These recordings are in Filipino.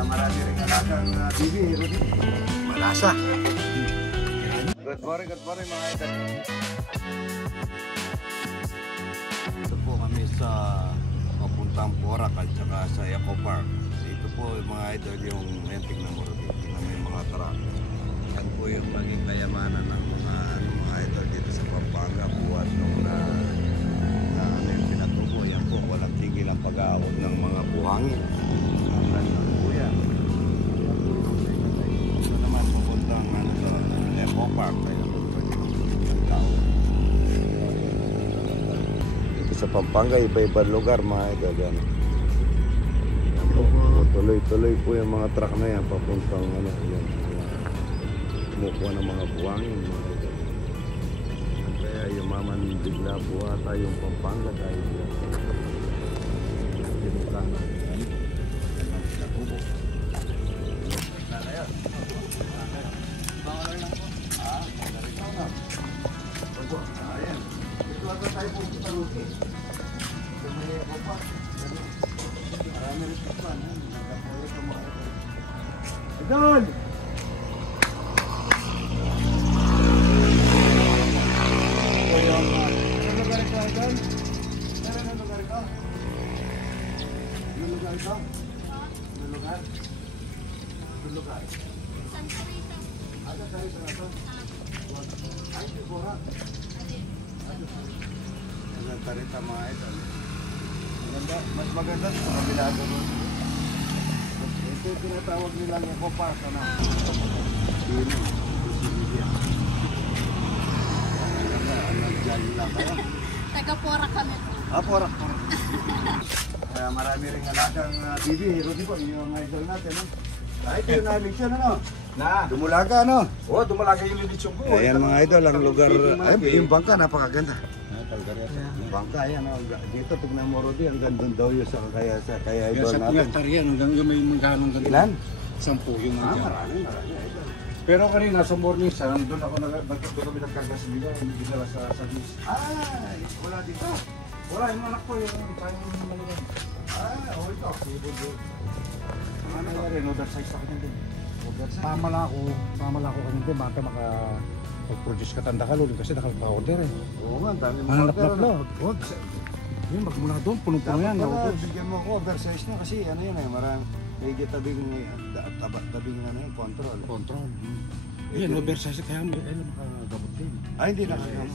Kaya marami rin alagang bibi, Rudy. Malasa. Good morning mga idol. Ito po kami sa papuntang Porac at saka sa Eco Park. Ito po mga idol yung renting ng Rudy. Tingnan mo yung mga truck. Yan po yung maging kayamanan ng mga idol dito sa Pampanga. Buwan nung na yung pinatubo. Yan po, walang tigil ang pag-aawag ng mga buhangin. Ang ganda po yan. Ito naman pupuntang Eco Park. Dito sa Pampanga, iba-ibang lugar mga idol. Yan. Tuloy-tuloy po yung mga truck na yan papuntang yan. Kumukuha ng mga buhangin mga idol. Kaya yumaman bigla po ata yung Pampanga dahil dinukla na natubo. Ayan. Ito ata tayo po sa Rudy. Ito may Eco marami rin sa plan. Idol! Lugar. Santa Rita. Ada tayo sa nato? Ay, di Porac. Santa Rita mga idol. Maganda, mas maganda sa kabila doon. Ito yung tinatawag nilang Eco Park. Sino? Susilibia. Nagdyan lang kayo. Taga Porac kami po. Porac. Kaya marami rin alagang bibi. Rudy po, yung idol natin. Ito yung na-eleksyon, ano? Dumulaga, ano? Oo, dumalaga yung lilitsyon ko. Ayan mga idol, ang lugar. Ay, yung bangka, napakaganda. Yung bangka, ayan. Dito, tignan mo, Rudy, ang gandang daw yun sa kaya idol natin. Sa tarihan, hanggang yung may maghanong ganda. Ilan? 10 yung nandiyan. Marami, idol. Pero kanina sa morning sun, doon ako kami nagkagas nila, hindi nila sa news. Ay, wala dito. Wala, yung anak ko, yung kanyang nalagan. Ito. Ano nangyari, oversize sa kanya din. Pamala ako kanina din, baka mag-produce ka tanda ka lulong kasi nakaka-order eh. Oo nga, dami mo Mananap na. Huwag. Yun, magmula doon, punong-puno yan. Dapat bigyan mo ako oversize na kasi ano yun eh, marang medyo tabing na yun, control. Control. Yan, oversize kaya makagabot din. Hindi nakagamot.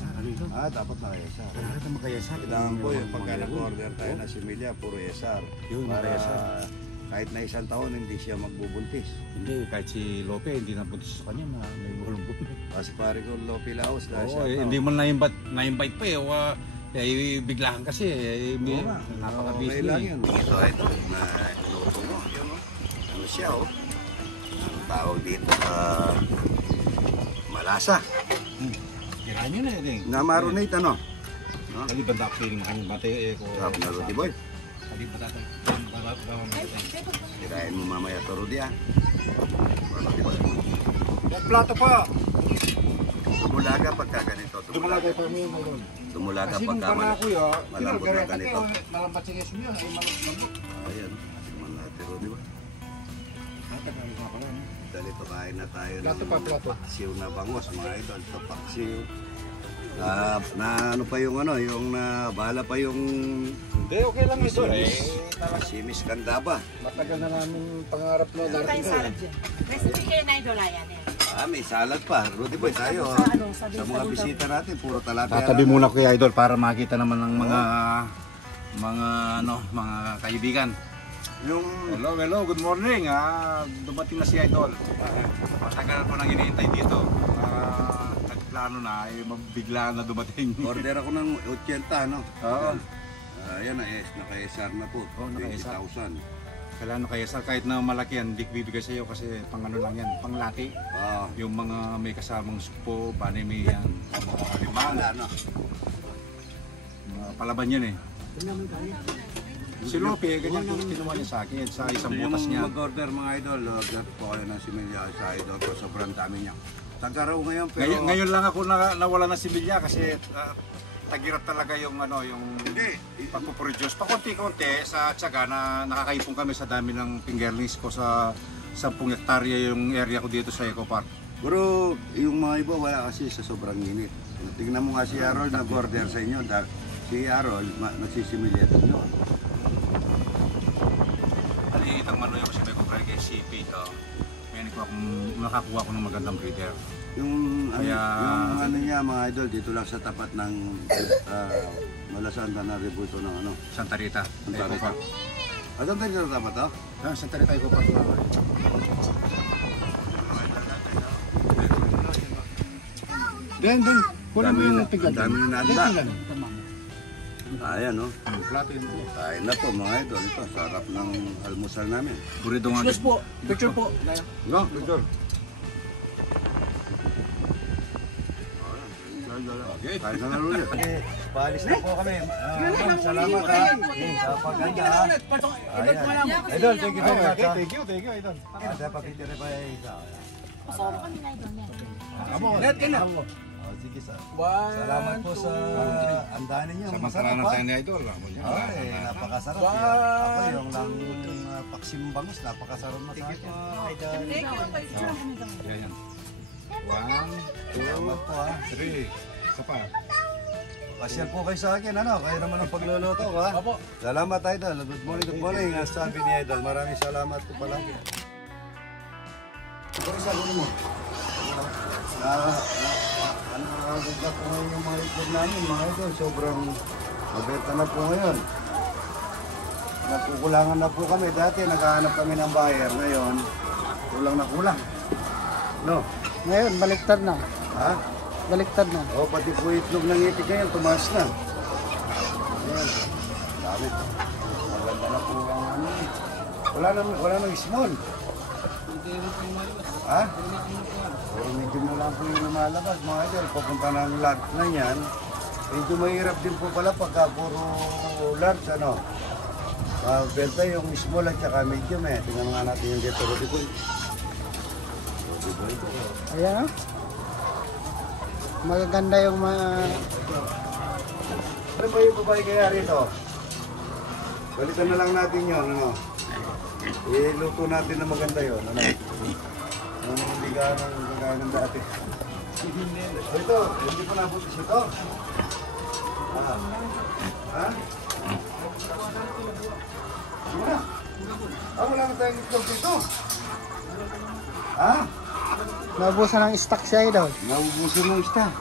Dapat nakayasa. Kaya makayasa. Kailangan po yung pagka nag-order tayo na si Emilia, puro SR. Yun, para makayasa. kahit na 1 taon, hindi siya magbubuntis. Hindi, kahit si Lope, hindi nabuntis sa kanya, may bulong-bulong. Kasi pare ko, Lope Laos. Hindi mo na-invite pa eh. Biglaan kasi eh. Napaka-busy. Okay lang yun. Ito, na inuto mo. Yun, ano siya, ang tawag dito, malasa. Kailangan nyo na yun. Na-marinate, ano? Kali ba dapat feeling na kanyang bate eh? Sarap na Rudy Boy. Kali ba dapat Kirain mo mamaya to Rudy, Rudy Boy. plato pa! Dumulaga pagka ganito. Dumalagay pa mo yun. Dumulaga Kasi pagka malambot na ganito. Malambat siya mo yun. Ay malambot. Ayan, naman natin Rudy Boy. Tagal ka pala. Dito kain na tayo Plato ng pa, plato. paksiw na bangos mga idol. Ito paksiw. Na ano pa yung ano, yung bahala pa yung Hindi, okay lang ito eh. si Miss Candaba. Matagal na namin pangarap na darating ko eh. Recipe kayo na idol ayan eh. May salad pa. Rudy Boy, tayo. Sa mga bisita natin, puro talapia. Tatabi muna ko Idol para makita naman ng mga kaibigan. Yung Hello, good morning. Dumating na si Idol. Matagal ko nang hinihintay dito. Nagplano na, mabigla na dumating. order ako ng 80, no? Oo. Ayan, naka-SR na po. Oo, naka-SR. 20,000. Kailangan kaya sa kahit na malaki yan, hindi ko bibigay sa iyo kasi pang ano lang yan, pang laki. Yung mga may kasamang supo, baneme yan, mga kalimala, no? palaban yan eh. Si Lope, ganyan yung kinuha niya sa akin, sa isang butas niya. Mag-order mga idol, order po kayo ng similya sa idol ko, sobrang dami niya. Tagaraw ngayon pero... Ngayon lang ako nawala ng similya kasi tagirap talaga yung yung Hindi. pagpuproduce. Pakunti-kunti sa tiyaga na nakakaipon kami sa dami ng fingerlings ko sa 10 hektarya yung area ko dito sa Eco Park. Pero yung mga iba wala kasi sa sobrang init. Tingnan mo nga si Harold na border sa inyo. Si Harold nagsisimilya nyo. Itang manoy ako sa may kupray kay CP ito. Kaya nakakuha ko ng magandang breeder. Yung Kaya- ano niya mga idol dito lang sa tapat ng Malasanda na Rebuto ng Santa Rita. Santa Eco Rita. Park. Saan tayo dito tapat to? Santa Rita Eco Park naman. Den. Kunin mo yung tiglan. Dami yung nanda. Ayan no. Plato yun po. Kain na po mga idol. Ito sarap ng almusal namin. Burido nga. Excuse po. Picture po. No, Victor. Okay. Kain ka na ulit. Paalis na po kami. Salamat ha. Sa paganda ha. Idol, thank you so much ha. Thank you, idol. Sa papitira pa isa. Pasoro kami na idol yan. Net ka na. Sige sa. One, Salamat po sa andahan ninyo. Sa Masarap mantaranan ha. tayo ni idol. Ako niya. Ay, napakasarap yan. Ako yung lang paksimbangus, napakasarap na sa akin. Yan. 1, 2, Salamat po ha. 3. Isa pa. Pasyal po kayo sa akin, ano? Kayo naman ang pagluluto ko ha. Opo. Salamat idol. Good morning. Sabi ni idol, maraming salamat po pala. Pero sa mo? Nagaganda po ngayon yung mga itlog namin, mga idol. Sobrang mabenta na po ngayon. Nakukulangan na po kami. Dati naghahanap kami ng buyer. Ngayon, kulang na kulang. No? Ngayon, baliktad na. Ha? Baliktad na. O, pati po itlog ng itik ngayon, tumaas na. Ayan. Dami. Maganda na po ang ano eh. Wala nang small. Ha? Puro medyo na lang po yung lumalabas mga idol. Papunta ng large na yan. Medyo mahirap din po pala pagka puro large ano. Benta yung small at saka medium eh. Tingnan nga natin yung dito. Rudy Boy. Rudy Boy ito. Ayan, oh. Magaganda yung mga... Ano ba yung babae kaya rito? Balikan na lang natin yun, ano? Iluto natin na maganda yun, ano? Ano hindi ka ng dati? Ito, hindi pa nabutis ito? Ha? Wala. Wala na tayong itlog dito. Ha? Naubusan ng stock siya, idol. Naubusin mo isa.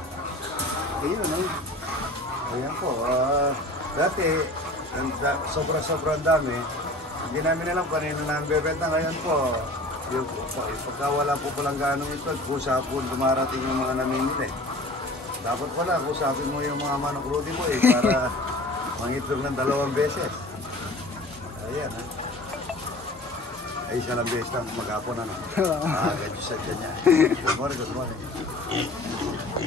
Ayun, ay. Ayan po. Dati, sobrang dami. Hindi namin alam kanino na ang bebenta. Ngayon po, yung, pagka wala po palang ganong ito, kusapon dumarating yung mga namimili. Dapat pala, kusapin mo yung mga manok Rudy mo eh, para mangitlog ng 2 beses. Ayan, ha. Ay, isa lang beses lang maghapon, ano. Ganyan sa kanya. Good morning, good morning.